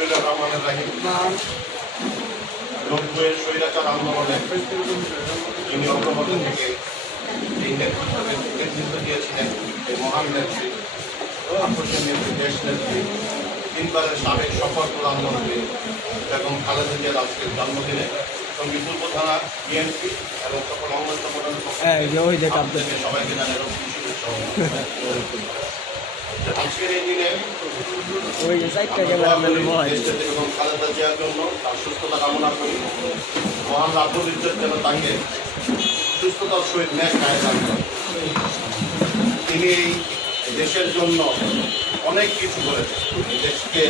বিসমিল্লাহির রহমানির রহিম। 90-এর স্বৈরাচার আন্দোলনে যিনি অগ্রগতি থেকে এই নেতৃত্ব দিয়েছিলেন, এই মহান নেত্রী, আপসের নেত্রী, দেশ নেত্রী, তিনবারের সাবেক সফল প্রধানমন্ত্রী এবং খালেদা জিয়ার আজকের জন্মদিনে সঙ্গীপুর থানা বিএনপি এবং সকল অঙ্গ সংগঠনের পক্ষ থেকে সবাইকে জানাই শুভেচ্ছা। আজকের এই দিনে এবং খালেদা জিয়ার জন্য তার সুস্থতা কামনা করি। মহান রাব্বুল ইজ্জত যেন তাকে সুস্থতার সহিত ন্যায় কায়ে রাখেন। তিনি এই দেশের জন্য অনেক কিছু করেছেন।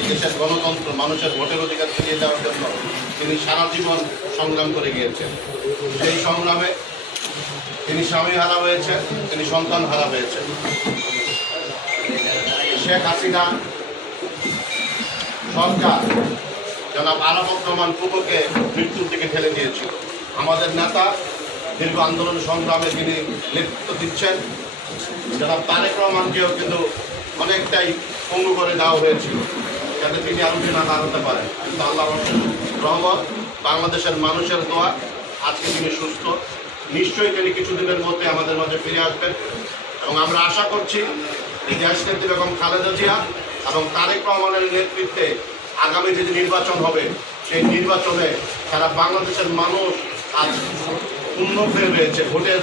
দেশের গণতন্ত্র, মানুষের ভোটের অধিকার ফিরিয়ে দেওয়ার জন্য তিনি সারা জীবন সংগ্রাম করে গিয়েছেন। সেই সংগ্রামে তিনি স্বামী হারা হয়েছেন, তিনি সন্তান হারা হয়েছেন। শেখ হাসিনা সরকার জনাব আরাফাত রহমান প্রভুকে মৃত্যুর দিকে ঠেলে দিয়েছিল। আমাদের নেতা দীর্ঘ আন্দোলন সংগ্রামে তিনি নেতৃত্ব দিচ্ছেন। জনাব তারেক রহমানকেও কিন্তু অনেকটাই পঙ্গু করে দেওয়া হয়েছিল যাতে তিনি আরও না দাঁড়াতে পারেন। কিন্তু আল্লাহর রহমত, বাংলাদেশের মানুষের দোয়া, আজকে তিনি সুস্থ। নিশ্চয়ই তিনি কিছুদিনের মধ্যে আমাদের মাঝে ফিরে আসবেন এবং আমরা আশা করছি এই দেশ নেত্রী বেগম খালেদা জিয়া এবং তারেক রহমানের নেতৃত্বে আগামী যে নির্বাচন হবে সেই নির্বাচনে সারা বাংলাদেশের মানুষ আজ উন্নত হয়ে রয়েছে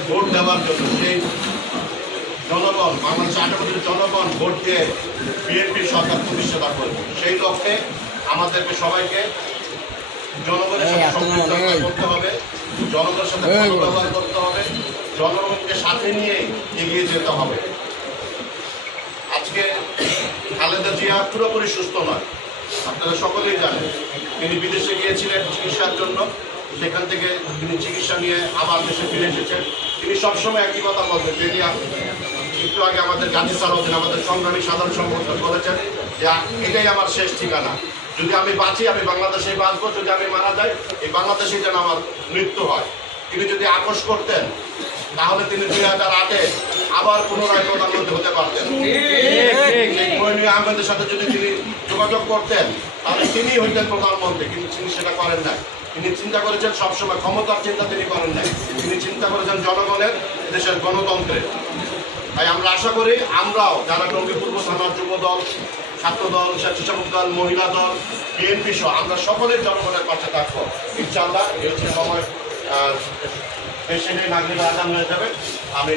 ভোট দেওয়ার জন্য। সেই জনগণ, বাংলাদেশের 18 কোটি জনগণ ভোট দিয়ে বিএনপির সরকার প্রতিষ্ঠা করবে। সেই লক্ষ্যে আমাদেরকে সবাইকে জনগণের সাথে সম্পৃক্ত করতে হবে, জনগণের সাথে ব্যবহার করতে হবে, জনগণকে সাথে নিয়ে এগিয়ে যেতে হবে। আজকে খালেদা জিয়া পুরোপুরি সুস্থ নয়, আপনারা সকলেই জানেন। তিনি বিদেশে গিয়েছিলেন চিকিৎসার জন্য, সেখান থেকে তিনি চিকিৎসা নিয়ে আবার দেশে ফিরে এসেছেন। তিনি সবসময় একই কথা বলতেন, তিনি একটু আগে আমাদের গান্ধী সালাউদ্দিন, আমাদের সংগ্রামী সাধারণ সম্পাদক বলেছেন যে এটাই আমার শেষ ঠিকানা। যদি আমি বাঁচি আমি বাংলাদেশেই বাঁচবো, যদি আমি মারা যাই এই বাংলাদেশেই যেন আমার মৃত্যু হয়। তিনি যদি আপোষ করতেন তাহলে তিনি 2008-এ আবার পুনরায় প্রধানমন্ত্রী হতে পারতেন। মইনুল আহমেদের সাথে যদি তিনি যোগাযোগ করতেন তাহলে তিনি হইতেন প্রধানমন্ত্রী, কিন্তু তিনি সেটা করেন নাই। তিনি চিন্তা করেছেন সবসময় ক্ষমতার চিন্তা তিনি করেন নাই, তিনি চিন্তা করেছেন জনগণের, দেশের গণতন্ত্রের। তাই আমরা আশা করি আমরাও যারা টঙ্গী পূর্ব থানার যুবদল, ছাত্রদল, স্বেচ্ছাসেবক দল, মহিলা দল, বিএনপি সহ আমরা সকলেই জনগণের পাশে থাকবো ইনশাআল্লাহ। এই হচ্ছে সময়, বেশি নেই, মাগরিবের আযান হয়ে যাবে। আমি